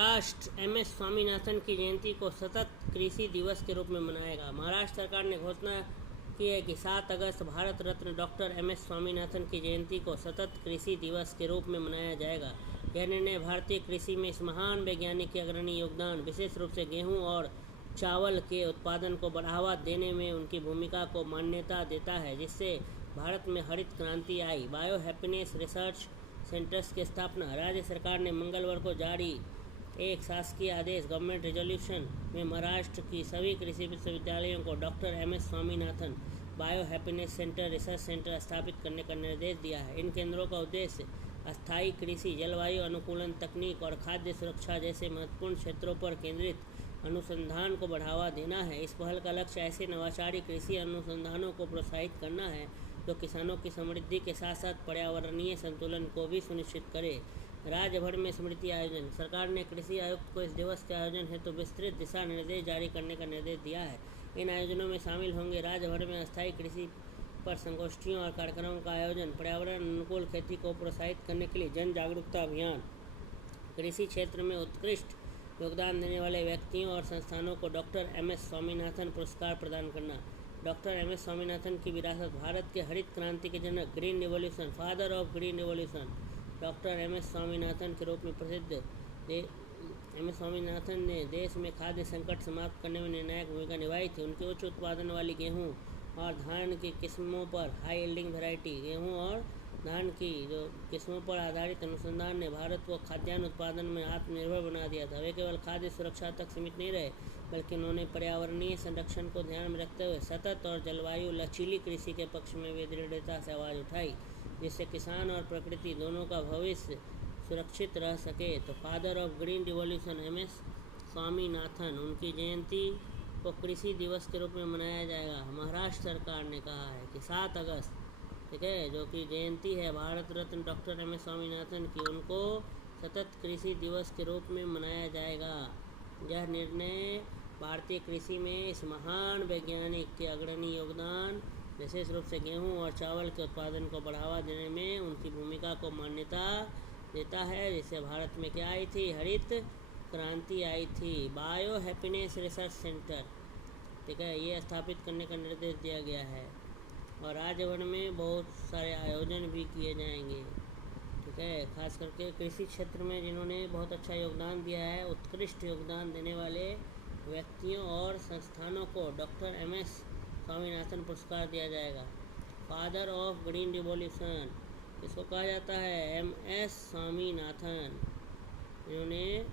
Maharashtra M S Swaminathan की जयंती को सतत कृषि दिवस के रूप में मनाएगा। महाराष्ट्र सरकार ने घोषणा की है कि 7 अगस्त Bharat Ratna doctor M S Swaminathan की जयंती को सतत कृषि दिवस के रूप में मनाया जाएगा। यह निर्णय भारतीय कृषि में इस महान वैज्ञानिक के अग्रणी योगदान, विशेष रूप से गेहूं और चावल के उत्पादन को बढ़ावा देने में उनकी भूमिका को मान्यता देता है, जिससे भारत में हरित क्रांति आई। बायो हैप्पीनेस रिसर्च सेंटर्स की स्थापना। राज्य सरकार ने मंगलवार को जारी एक शासकीय आदेश गवर्नमेंट रेजोल्यूशन में महाराष्ट्र की सभी कृषि विश्वविद्यालयों को doctor M S Swaminathan bio happiness centre research centre स्थापित करने का निर्देश दिया है। इन केंद्रों का उद्देश्य अस्थायी कृषि, जलवायु अनुकूलन तकनीक और खाद्य सुरक्षा जैसे महत्वपूर्ण क्षेत्रों पर केंद्रित अनुसंधान को बढ़ावा देना है। इस पहल का लक्ष्य ऐसे नवाचारी कृषि अनुसंधानों को प्रोत्साहित करना है जो किसानों की समृद्धि के साथ साथ पर्यावरणीय संतुलन को भी सुनिश्चित करे। राज्य भर में स्मृति आयोजन। सरकार ने कृषि आयुक्त को इस दिवस के आयोजन हेतु विस्तृत दिशा निर्देश जारी करने का निर्देश दिया है। इन आयोजनों में शामिल होंगे राज्य भर में अस्थायी कृषि पर संगोष्ठियों और कार्यक्रमों का आयोजन, पर्यावरण अनुकूल खेती को प्रोत्साहित करने के लिए जन जागरूकता अभियान, कृषि क्षेत्र में उत्कृष्ट योगदान देने वाले व्यक्तियों और संस्थानों को डॉक्टर एम एस स्वामीनाथन पुरस्कार प्रदान करना। डॉक्टर एम एस स्वामीनाथन की विरासत। भारत के हरित क्रांति के जनक, green revolution, father of green revolution, doctor M S Swaminathan के रूप में प्रसिद्ध एम एस स्वामीनाथन ने देश में खाद्य संकट समाप्त करने में निर्णायक भूमिका निभाई थी। उनके उच्च उत्पादन वाली गेहूं और धान की किस्मों पर हाई यील्डिंग वैरायटी गेहूं और धान की जो किस्मों पर आधारित अनुसंधान ने भारत को खाद्यान्न उत्पादन में आत्मनिर्भर बना दिया था। वे केवल खाद्य सुरक्षा तक सीमित नहीं रहे, बल्कि उन्होंने पर्यावरणीय संरक्षण को ध्यान में रखते हुए सतत और जलवायु लचीली कृषि के पक्ष में भी दृढ़ता से आवाज़ उठाई, जिससे किसान और प्रकृति दोनों का भविष्य सुरक्षित रह सके। तो father of green revolution M S Swaminathan, उनकी जयंती को कृषि दिवस के रूप में मनाया जाएगा। महाराष्ट्र सरकार ने कहा है कि 7 अगस्त, ठीक है, जो कि जयंती है Bharat Ratna doctor M S Swaminathan की, उनको सतत कृषि दिवस के रूप में मनाया जाएगा। यह निर्णय भारतीय कृषि में इस महान वैज्ञानिक के अग्रणी योगदान, विशेष रूप से गेहूं और चावल के उत्पादन को बढ़ावा देने में उनकी भूमिका को मान्यता देता है, जिससे भारत में क्या आई थी, हरित क्रांति आई थी। बायो हैप्पीनेस रिसर्च सेंटर, ठीक है, ये स्थापित करने का निर्देश दिया गया है और राज्य भर में बहुत सारे आयोजन भी किए जाएंगे, ठीक है। खास करके कृषि क्षेत्र में जिन्होंने बहुत अच्छा योगदान दिया है, उत्कृष्ट योगदान देने वाले व्यक्तियों और संस्थानों को डॉक्टर एम एस स्वामीनाथन पुरस्कार दिया जाएगा। फादर ऑफ ग्रीन रिवॉल्यूशन, इसको कहा जाता है एम एस स्वामीनाथन, इन्होंने